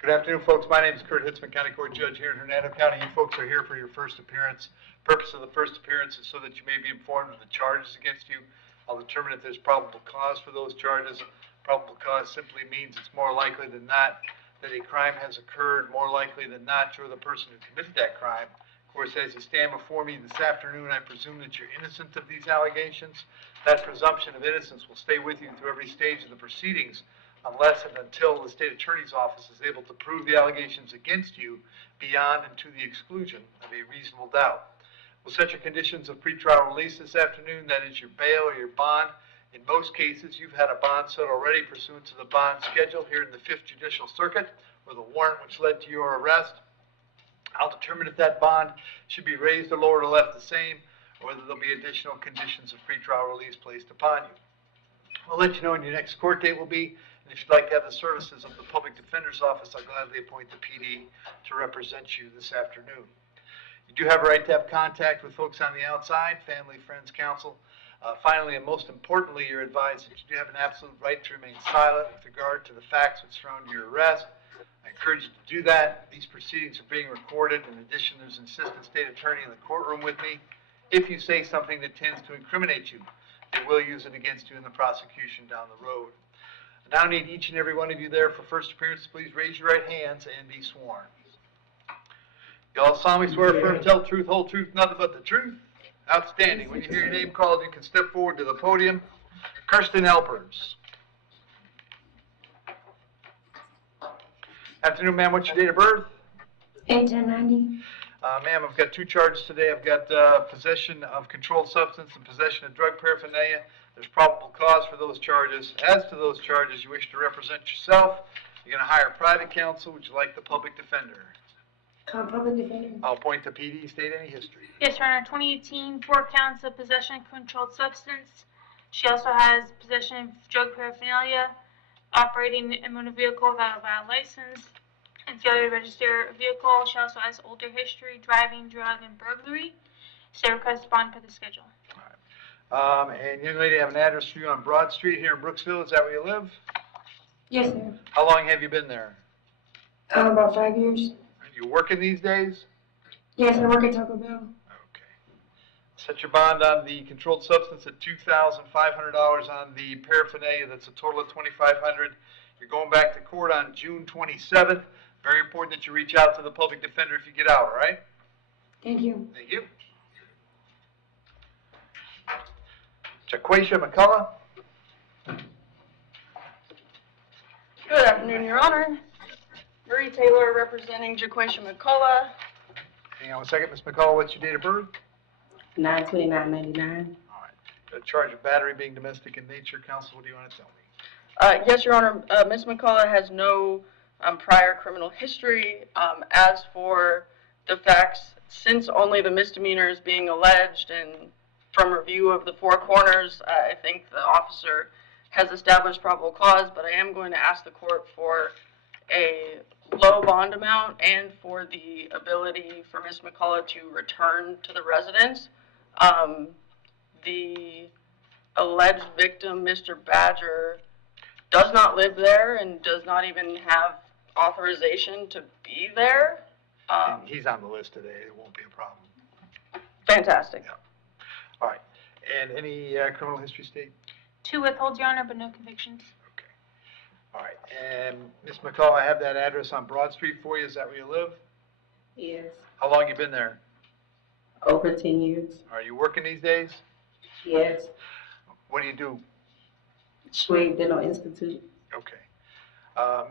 Good afternoon, folks. My name is Hitzemann, County Court Judge here in Hernando County. You folks are here for your first appearance. Purpose of the first appearance is so that you may be informed of the charges against you. I'll determine if there's probable cause for those charges. Probable cause simply means it's more likely than not that a crime has occurred, more likely than not you're the person who committed that crime. Of course, as you stand before me this afternoon, I presume that you're innocent of these allegations. That presumption of innocence will stay with you through every stage of the proceedings, unless and until the state attorney's office is able to prove the allegations against you beyond and to the exclusion of a reasonable doubt. We'll set your conditions of pretrial release this afternoon. That is your bail or your bond. In most cases, you've had a bond set already pursuant to the bond schedule here in the 5th Judicial Circuit, or the warrant which led to your arrest. I'll determine if that bond should be raised or lowered or left the same, or whether there'll be additional conditions of pretrial release placed upon you. I'll let you know when your next court date will be. And if you'd like to have the services of the Public Defender's Office, I'll gladly appoint the PD to represent you this afternoon. You do have a right to have contact with folks on the outside, family, friends, counsel. Finally, and most importantly, you're advised that you do have an absolute right to remain silent with regard to the facts which surround your arrest. I encourage you to do that. These proceedings are being recorded. In addition, there's an assistant state attorney in the courtroom with me. If you say something that tends to incriminate you, they will use it against you in the prosecution down the road. I now need each and every one of you there for first appearance. Please raise your right hands and be sworn. You all solemnly swear affirm to tell the truth, whole truth, nothing but the truth. Outstanding. When you hear your name called, you can step forward to the podium. Kirsten Elpers. Afternoon, ma'am. What's your date of birth? 8/10/90. Ma'am, I've got two charges today. I've got possession of controlled substance and possession of drug paraphernalia. There's probable cause for those charges. As to those charges, you wish to represent yourself. You're going to hire private counsel. Would you like the public defender? Public defender. I'll appoint the PD. State any history. Yes, Your Honor. 2018, 4 counts of possession of controlled substance. She also has possession of drug paraphernalia, operating a motor vehicle without a valid license, and failure to register a vehicle. She also has older history, driving, drug, and burglary. State requests bond per the schedule. All right. And young lady, I have an address for you on Broad Street here in Brooksville. Is that where you live? Yes, sir. How long have you been there? About 5 years. Are you working these days? Yes, I work at Taco Bell. Okay. Set your bond on the controlled substance at $2,500. On the paraphernalia, that's a total of $2,500. You're going back to court on June 27th. Very important that you reach out to the public defender if you get out, all right? Thank you. Thank you. Jaquacia McCullough. Good afternoon, Your Honor. Marie Taylor representing Jaquacia McCullough. Hang on one second, Ms. McCullough. What's your date of birth? 9/29/99. All right. Got a charge of battery being domestic in nature. Counsel, what do you want to tell me? Yes, Your Honor. Ms. McCullough has no prior criminal history. As for the facts, since only the misdemeanor is being alleged, and from review of the four corners, I think the officer has established probable cause, but I am going to ask the court for a low bond amount and for the ability for Ms. McCullough to return to the residence. The alleged victim, Mr. Badger, does not live there and does not even have authorization to be there. He's on the list today. It won't be a problem. Fantastic. Yeah. All right. And any criminal history state? 2 withholds, Your Honor, but no convictions. Okay. All right. And Ms. McCullough, I have that address on Broad Street for you. Is that where you live? Yes. How long you been there? Over 10 years. Are you working these days? Yes. What do you do? Schwab Dental Institute. Okay.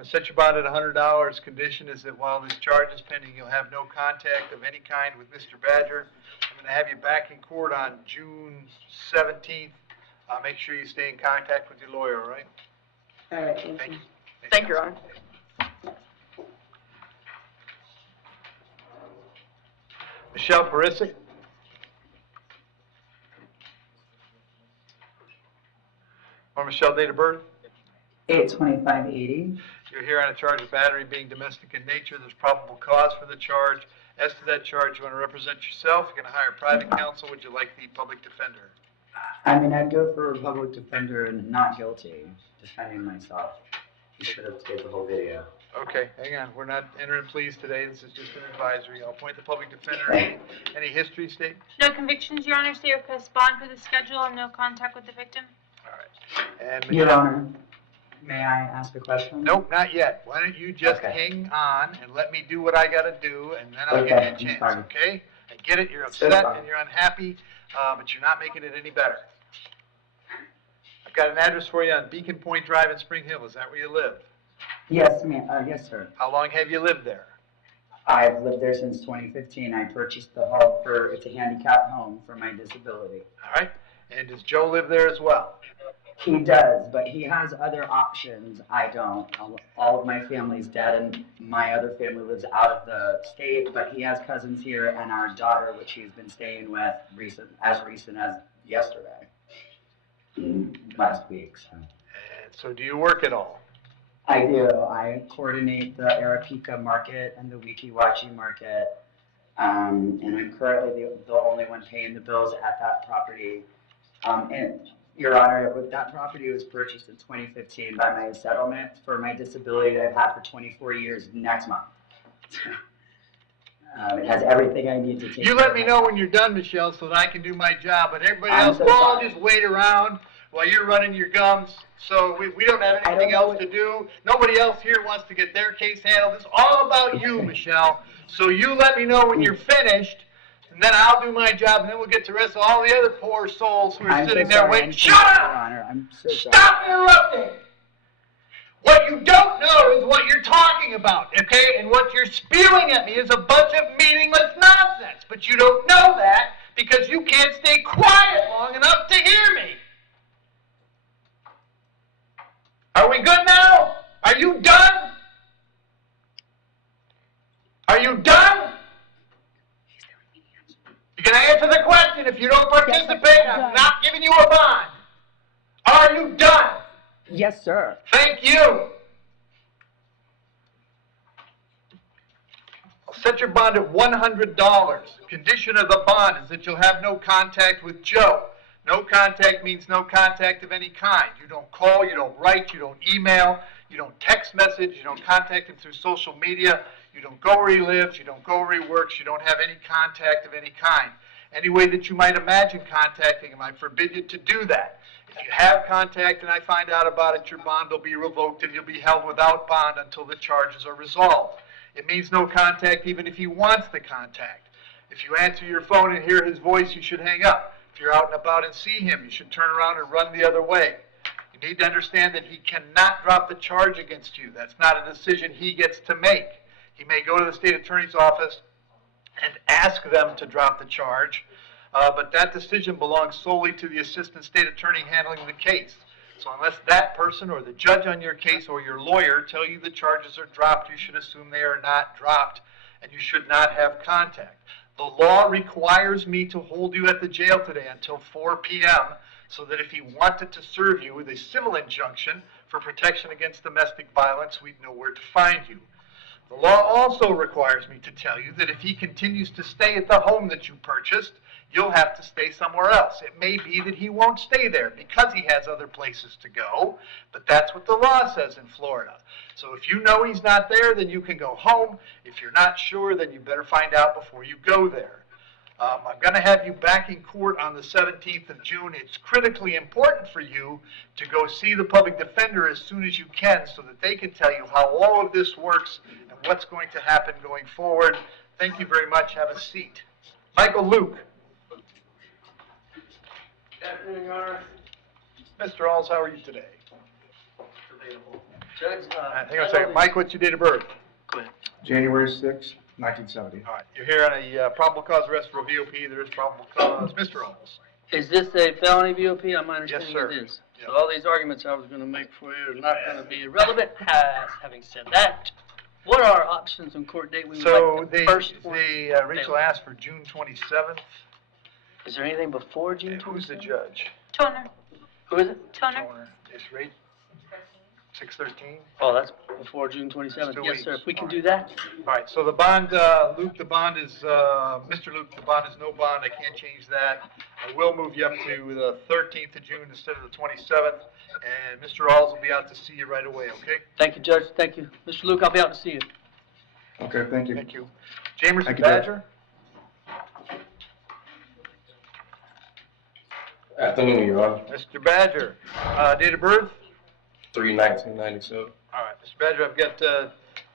Set your bond at $100. Condition is that while this charge is pending, you'll have no contact of any kind with Mr. Badger. I'm going to have you back in court on June 17th. Make sure you stay in contact with your lawyer, all right? All right, Thank you. Thank you, Your Honor. Michelle Perisic. Or Michelle, date of birth? 8/25/80. You're here on a charge of battery being domestic in nature. There's probable cause for the charge. As to that charge, you want to represent yourself. You're going to hire private counsel. Would you like the public defender? I mean, I'd go for a public defender and not guilty, defending myself. You should have taped the whole video. Okay, hang on, we're not entering pleas today, this is just an advisory. I'll appoint the public defender. Any history, state? No convictions, Your Honor. State requests bond for the schedule and no contact with the victim. All right. And Your Michelle? Honor, may I ask a question? Nope, not yet. Why don't you just Okay. hang on and let me do what I gotta do, and then I'll give Okay, you a I'm chance, fine. okay? I get it, you're That's upset fine. and you're unhappy, but you're not making it any better. I've got an address for you on Beacon Point Drive in Spring Hill. Is that where you live? Yes, ma'am, yes, sir. How long have you lived there? I've lived there since 2015. I purchased the home it's a handicapped home for my disability. All right. And does Joe live there as well? He does, but he has other options. I don't. All of my family's dead, and my other family lives out of the state, but he has cousins here and our daughter, which he's been staying with recent as yesterday, last week. So. And so do you work at all? I do. I coordinate the Arapika market and the Wikiwachi market, and I'm currently the only one paying the bills at that property. And Your Honor, that property was purchased in 2015 by my settlement for my disability that I've had for 24 years next month. It has everything I need to take. You let me know when you're done, Michelle, so that I can do my job, but everybody else, so we'll all sorry. just wait around while you're running your gums. So we don't have anything else to do. Nobody else here wants to get their case handled. It's all about you, Michelle. So you let me know when you're finished, and then I'll do my job, and then we'll get to the rest of all the other poor souls who are sitting there waiting. Shut Your up! Honor, I'm so sorry. Stop interrupting! What you don't know is what you're talking about, okay? And what you're spewing at me is a bunch of meaningless nonsense. But you don't know that because you can't stay quiet long enough to hear me. Are we good now? Are you done? Are you done? You can answer the question. If you don't participate, I'm not giving you a bond. Are you done? Yes, sir. Thank you. I'll set your bond at $100. Condition of the bond is that you'll have no contact with Joe. No contact means no contact of any kind. You don't call, you don't write, you don't email, you don't text message, you don't contact him through social media, you don't go where he lives, you don't go where he works, you don't have any contact of any kind. Any way that you might imagine contacting him, I forbid you to do that. If you have contact and I find out about it, your bond will be revoked and you'll be held without bond until the charges are resolved. It means no contact even if he wants the contact. If you answer your phone and hear his voice, you should hang up. If you're out and about and see him, you should turn around and run the other way. You need to understand that he cannot drop the charge against you. That's not a decision he gets to make. He may go to the state attorney's office and ask them to drop the charge, but that decision belongs solely to the assistant state attorney handling the case. So unless that person or the judge on your case or your lawyer tell you the charges are dropped, you should assume they are not dropped, and you should not have contact. The law requires me to hold you at the jail today until 4 p.m. so that if he wanted to serve you with a civil injunction for protection against domestic violence, we'd know where to find you. The law also requires me to tell you that if he continues to stay at the home that you purchased, you'll have to stay somewhere else. It may be that he won't stay there because he has other places to go, but that's what the law says in Florida. So if you know he's not there, then you can go home. If you're not sure, then you better find out before you go there. I'm going to have you back in court on the 17th of June. It's critically important for you to go see the public defender as soon as you can so that they can tell you how all of this works and what's going to happen going forward. Thank you very much. Have a seat. Michael Luke. Good afternoon, Your Honor. Mr. Alls, how are you today? Debatable. Judge, Hang on a second. Mike, what's your date of birth? Go ahead. January 6, 1970. All right. You're here on a probable cause arrest for a VOP. There is probable cause. Mr. Alls. Is this a felony VOP? My understanding sir. it is. Yeah. So all these arguments I was going to make for you are not going to be relevant. Having said that, what are our options on court date? We would So like the first one. Rachel asked for June 27th. Is there anything before June And 27th? who's the judge? Toner. Who is it? Toner. Toner. Is Rachel? 6/13? Oh, that's before June 27th. 2 Yes, sir. weeks. If we can All do that. All right, so the bond, Luke, the bond is, Mr. Luke, the bond is no bond, I can't change that. I will move you up to the 13th of June instead of the 27th, and Mr. Alls will be out to see you right away, okay? Thank you, Judge. Thank you. Mr. Luke, I'll be out to see you. Okay, thank you. Thank you. Jamerson Thank you, Judge. Badger? Afternoon, Your Honor. Mr. Badger, date of birth? 3/19/97. All right, Mr. Badger, I've got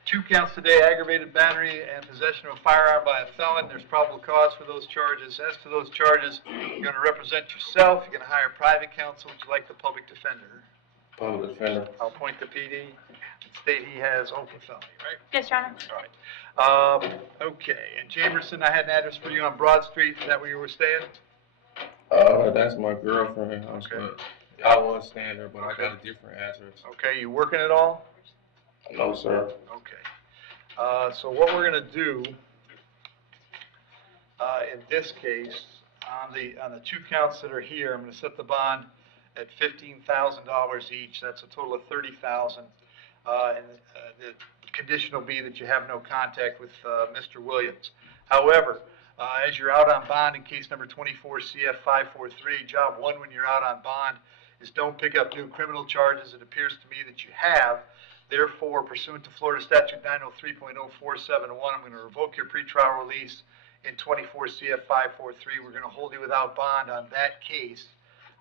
2 counts today, aggravated battery and possession of a firearm by a felon. There's probable cause for those charges. As to those charges, you're going to represent yourself. You're going to hire private counsel. Would you like the public defender? Public defender. I'll appoint the PD and state he has open felony, right? Yes, Your Honor. All right. Okay, and Jamerson, I had an address for you on Broad Street. Is that where you were staying? That's my girlfriend's house, Okay. but I was staying there, but I got a different address. Okay, you working at all? No, sir. Okay. So what we're gonna do, in this case, on the 2 counts that are here, I'm gonna set the bond at $15,000 each. That's a total of $30,000. And the condition will be that you have no contact with Mr. Williams. However, as you're out on bond in case number 24 CF 543, job 1 when you're out on bond is don't pick up new criminal charges. It appears to me that you have. Therefore, pursuant to Florida Statute 903.0471, I'm going to revoke your pretrial release in 24 CF 543. We're going to hold you without bond on that case.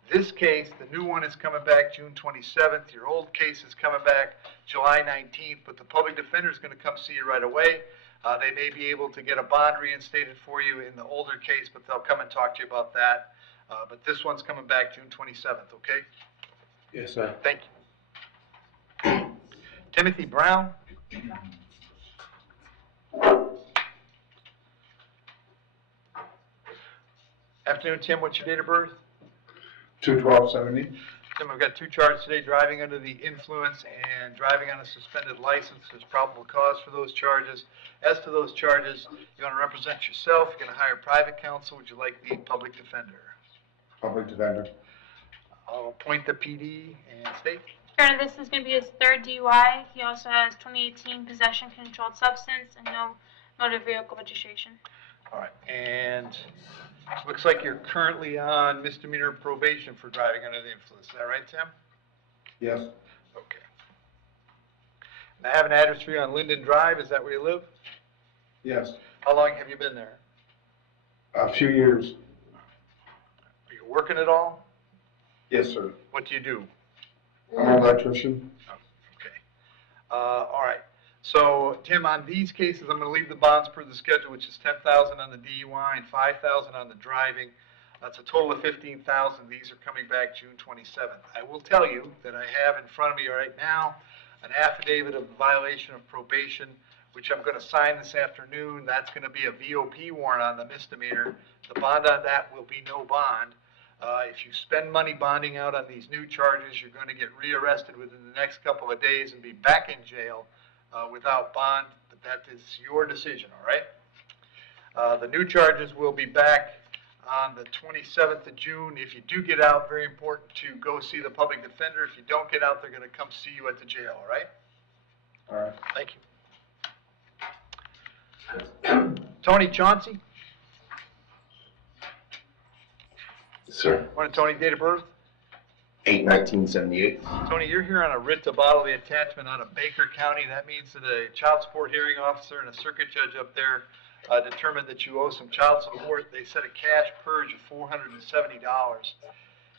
This case, the new one is coming back June 27th. Your old case is coming back July 19th, but the public defender is going to come see you right away. They may be able to get a bond reinstated for you in the older case, but they'll come and talk to you about that. But this one's coming back June 27th, okay? Yes, sir. Thank you. Timothy Brown? Afternoon, Tim. What's your date of birth? 2/12/70. Tim, I've got 2 charges today, driving under the influence and driving on a suspended license. There's probable cause for those charges. As to those charges, you're going to represent yourself. You're going to hire private counsel. Would you like the public defender? Public defender. I'll appoint the PD and state. Your Honor, this is going to be his 3rd DUI. He also has 2018 possession of controlled substance and no motor vehicle registration. All right, and it looks like you're currently on misdemeanor probation for driving under the influence. Is that right, Tim? Yes. Okay. And I have an address for you on Linden Drive. Is that where you live? Yes. How long have you been there? A few years. Are you working at all? Yes, sir. What do you do? I'm an electrician. Okay. All right. So, Tim, on these cases, I'm going to leave the bonds per the schedule, which is $10,000 on the DUI and $5,000 on the driving. That's a total of $15,000. These are coming back June 27th. I will tell you that I have in front of me right now an affidavit of violation of probation, which I'm going to sign this afternoon. That's going to be a VOP warrant on the misdemeanor. The bond on that will be no bond. If you spend money bonding out on these new charges, you're going to get rearrested within the next couple of days and be back in jail without bond. But that is your decision, all right? The new charges will be back on the 27th of June. If you do get out, very important to go see the public defender. If you don't get out, they're going to come see you at the jail, all right? All right. Thank you. Tony Chauncey? Sir. Morning, Tony. Date of birth? 8/19/78. Tony, you're here on a writ to bottle the attachment out of Baker County. That means that a child support hearing officer and a circuit judge up there determined that you owe some child support. They set a cash purge of $470.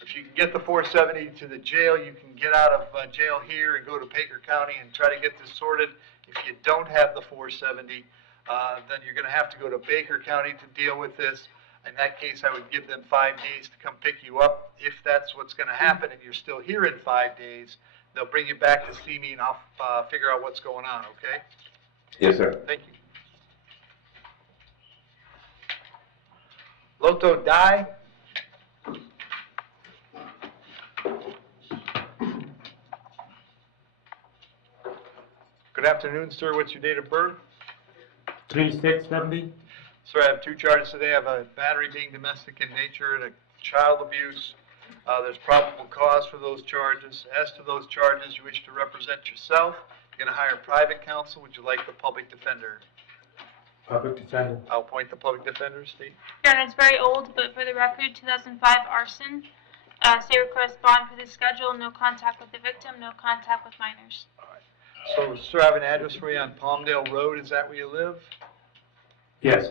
If you can get the $470 to the jail, you can get out of jail here and go to Baker County and try to get this sorted. If you don't have the $470, then you're going to have to go to Baker County to deal with this. In that case, I would give them 5 days to come pick you up. If that's what's going to happen and you're still here in 5 days, they'll bring you back to see me and I'll figure out what's going on, okay? Yes, sir. Thank you. Loto Dai. Good afternoon, sir. What's your date of birth? 3/6/70. Sir, I have 2 charges today. I have a battery being domestic in nature and a child abuse. There's probable cause for those charges. As to those charges, you wish to represent yourself. You're going to hire private counsel. Would you like the public defender? Public defender. I'll appoint the public defender, Steve. Your Honor, it's very old, but for the record, 2005 arson. State request bond for the schedule, no contact with the victim, no contact with minors. So, sir, I have an address for you on Palmdale Road. Is that where you live? Yes.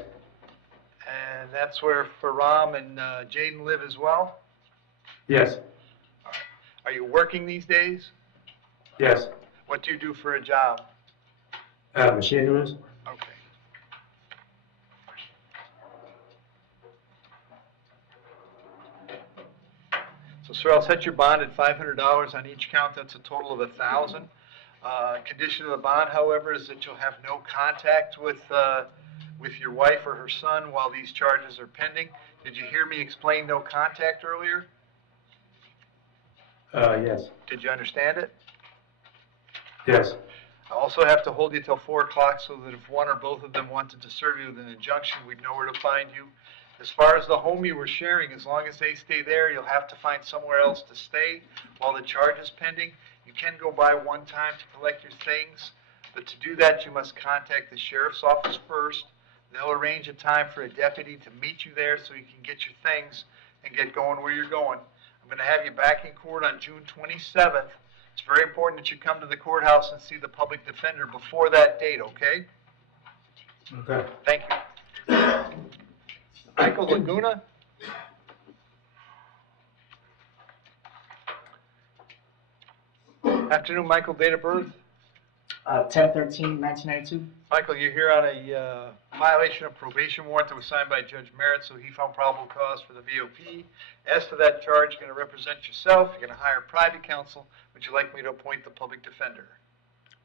And that's where Faram and Jaden live as well? Yes. Are you working these days? Yes. What do you do for a job? Machinist. Okay. So, sir, I'll set your bond at $500 on each count. That's a total of $1,000. Condition of the bond, however, is that you'll have no contact with your wife or her son while these charges are pending. Did you hear me explain no contact earlier? Yes. Did you understand it? Yes. I also have to hold you till 4 o'clock so that if one or both of them wanted to serve you with an injunction, we'd know where to find you. As far as the home you were sharing, as long as they stay there, you'll have to find somewhere else to stay while the charge is pending. You can go by one time to collect your things, but to do that, you must contact the sheriff's office first. They'll arrange a time for a deputy to meet you there so you can get your things and get going where you're going. I'm going to have you back in court on June 27th. It's very important that you come to the courthouse and see the public defender before that date, okay? Okay. Thank you. Michael Laguna? Afternoon, Michael. Date of birth? 10/13/1992. Michael, you're here on a violation of probation warrant that was signed by Judge Merritt, so he found probable cause for the VOP. As to that charge, you're going to represent yourself. You're going to hire private counsel. Would you like me to appoint the public defender?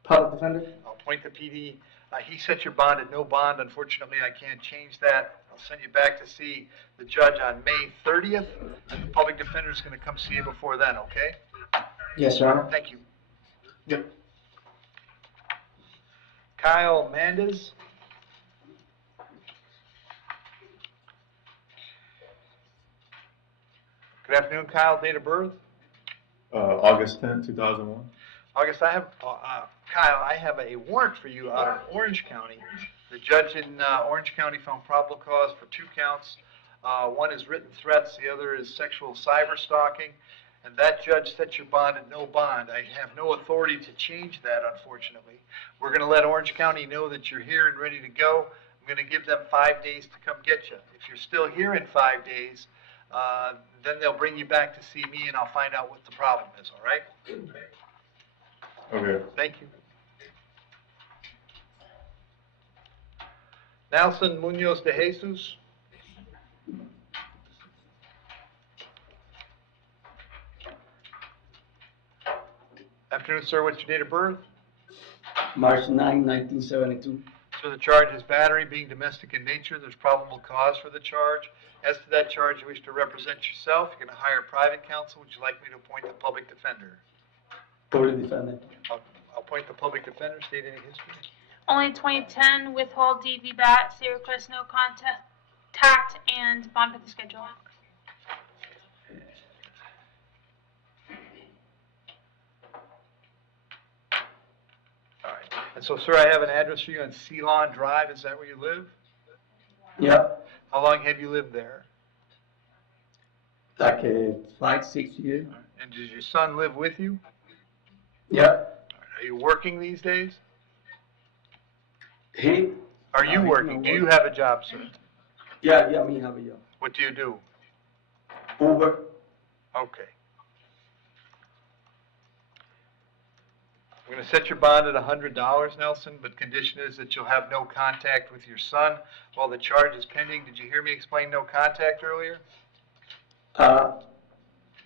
Public defender. I'll appoint the PD. He set your bond at no bond. Unfortunately, I can't change that. I'll send you back to see the judge on May 30th, and the public defender is going to come see you before then, okay? Yes, Your Honor. Thank you. Yep. Kyle Mandez. Good afternoon, Kyle. Date of birth? August 10, 2001. August, Kyle, I have a warrant for you out of Orange County. The judge in Orange County found probable cause for 2 counts. One is written threats, the other is sexual cyber stalking. And that judge set your bond at no bond. I have no authority to change that, unfortunately. We're going to let Orange County know that you're here and ready to go. I'm going to give them 5 days to come get you. If you're still here in 5 days, then they'll bring you back to see me, and I'll find out what the problem is, all right? Okay. Thank you. Nelson Munoz de Jesus. Afternoon, sir. What's your date of birth? March 9, 1972. So the charge is battery, being domestic in nature. There's probable cause for the charge. As to that charge, you wish to represent yourself. You're going to hire private counsel. Would you like me to appoint the public defender? Public defender. I'll appoint the public defender. State any history. Only 2010, withhold DV bat, state request no contact, and bond for the schedule. All right. And so, sir, I have an address for you on Ceylon Drive. Is that where you live? Yep. How long have you lived there? Like 5, 6 years. And does your son live with you? Yep. Are you working these days? He? Are you working? Do you have a job, sir? Yeah, me have a job. What do you do? Uber. Okay. I'm going to set your bond at $100, Nelson, but condition is that you'll have no contact with your son while the charge is pending. Did you hear me explain no contact earlier?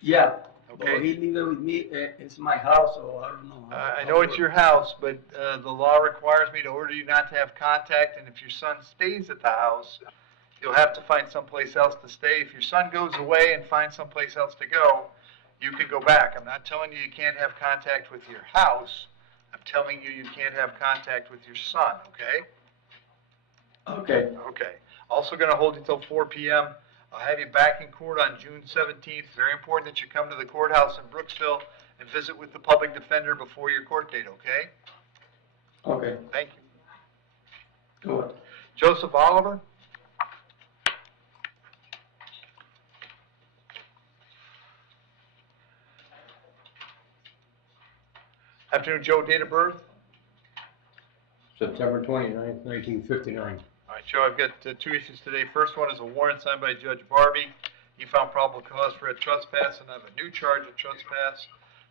Yeah. Okay. But he living with me. It's my house, so I don't know. I know it's your house, but the law requires me to order you not to have contact, and if your son stays at the house, you'll have to find someplace else to stay. If your son goes away and finds someplace else to go, you can go back. I'm not telling you you can't have contact with your house. I'm telling you you can't have contact with your son, okay? Okay. Okay. Also going to hold you till 4 p.m. I'll have you back in court on June 17th. Very important that you come to the courthouse in Brooksville and visit with the public defender before your court date, okay? Okay, Thank you. go on. Joseph Oliver? Afternoon, Joe, date of birth? September 29th, 1959. All right, Joe, I've got two issues today. First one is a warrant signed by Judge Barbie. He found probable cause for a trespass, and I have a new charge of trespass.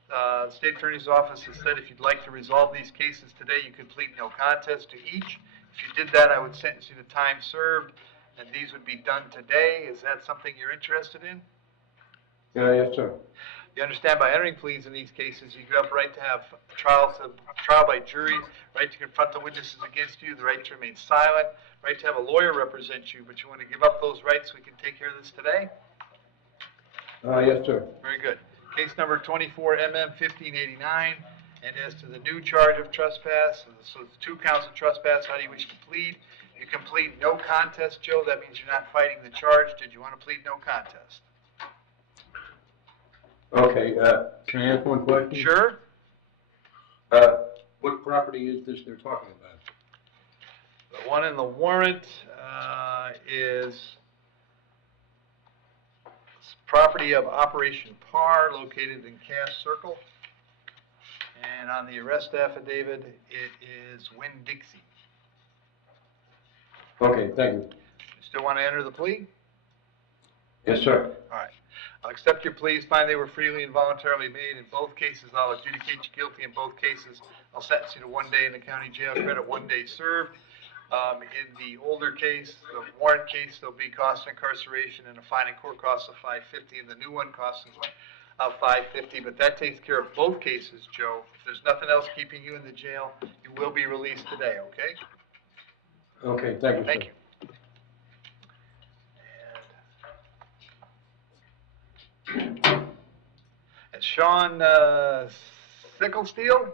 The State Attorney's Office has said if you'd like to resolve these cases today, you could plead no contest to each. If you did that, I would sentence you to time served, and these would be done today. Is that something you're interested in? Yes, sir. You understand by entering pleas in these cases, you have the right to have trial by jury, right to confront the witnesses against you, the right to remain silent, right to have a lawyer represent you, but you want to give up those rights so we can take care of this today? Yes, sir. Very good. Case number 24MM1589, and as to the new charge of trespass, so it's 2 counts of trespass, how do you wish to plead? You can plead no contest, Joe. That means you're not fighting the charge. Did you want to plead no contest? Okay, can I ask one question? Sure. What property is this they're talking about? The one in the warrant is property of Operation PAR located in Cass Circle. And on the arrest affidavit, it is Winn-Dixie. Okay, thank you. You still want to enter the plea? Yes, sir. All right. I'll accept your pleas, find they were freely and voluntarily made. In both cases, I'll adjudicate you guilty. In both cases, I'll sentence you to 1 day in the county jail, credit 1 day served. In the older case, the warrant case, there'll be cost of incarceration and a fine and court costs of $550, and the new one costs of $550. But that takes care of both cases, Joe. If there's nothing else keeping you in the jail, you will be released today, okay? Okay, thank you, sir. Thank you. And Sean Sicklesteel,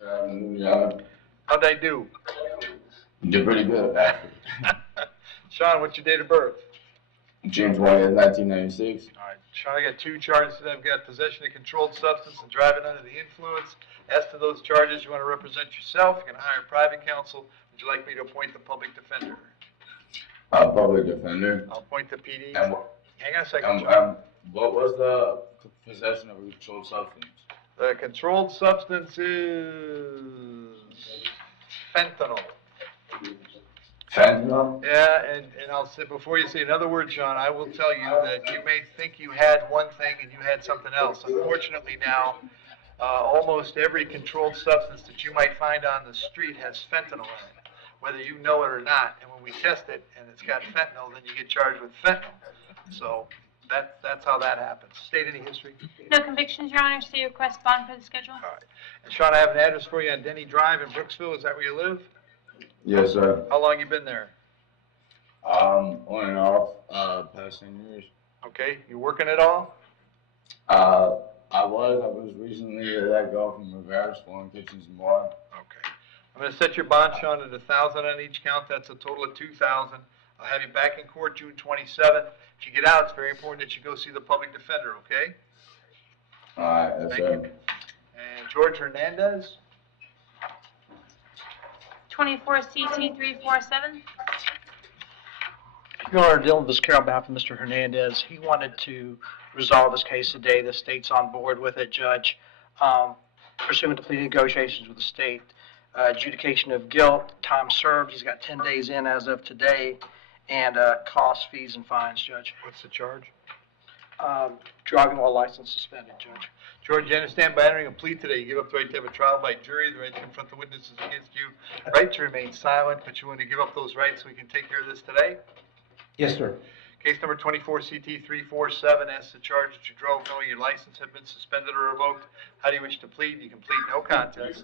Yeah, how'd I do? you did pretty good, actually. Sean, what's your date of birth? June 20th, 1996. All right, Sean, I got 2 charges today. I've got possession of controlled substance and driving under the influence. As to those charges, you want to represent yourself. You're going to hire private counsel. Would you like me to appoint the public defender? Public defender. I'll appoint the PD. And, Hang on a second, Sean. what was the possession of a controlled substance? The controlled substance is fentanyl. Fentanyl? Yeah, and I'll say, before you say another word, Sean, I will tell you that you may think you had one thing and you had something else. Unfortunately now, almost every controlled substance that you might find on the street has fentanyl in it, whether you know it or not. And when we test it and it's got fentanyl, then you get charged with fentanyl. So that's how that happens. State any history? No convictions, Your Honor, so you request bond for the schedule. All right. And Sean, I have an address for you on Denny Drive in Brooksville. Is that where you live? Yes, sir. How long you been there? On and off, past 10 years. Okay. You working at all? I was recently let go from Rivera's Flooring Kitchens and More. Okay. I'm going to set your bond, Sean, at $1,000 on each count. That's a total of $2,000. I'll have you back in court June 27th. If you get out, it's very important that you go see the public defender, okay? All right, yes, Thank sir. you. And George Hernandez? 24 CT 347. Your Honor, dealing with this Carol on behalf of Mr. Hernandez, he wanted to resolve this case today. The state's on board with it, Judge. Pursuant to plea negotiations with the state, adjudication of guilt, time served, he's got 10 days in as of today, and costs, fees, and fines, Judge. What's the charge? Driving while license suspended, Judge. George, you understand by entering a plea today, you give up the right to have a trial by jury, the right to confront the witnesses against you, right to remain silent, but you want to give up those rights so we can take care of this today? Yes, sir. Case number 24 CT 347 asks the charge that you drove knowing your license had been suspended or revoked. How do you wish to plead? You can plead no contest.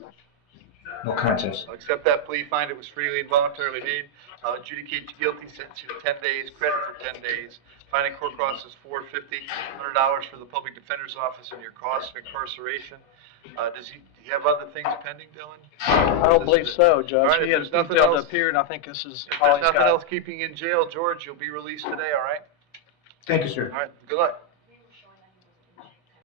No contest. I'll accept that plea, find it was freely and voluntarily made. I'll adjudicate you guilty, sentence you to 10 days, credit for 10 days. Fine and court cost is $450, $100 for the public defender's office and your cost of incarceration. Do you have other things pending, Dylan? I don't believe so, Judge. All right, if He has there's nothing detailed else- appear, and I think this is If all there's he's nothing got. else keeping you in jail, George, you'll be released today, all right? Thank you, sir. All right, good luck.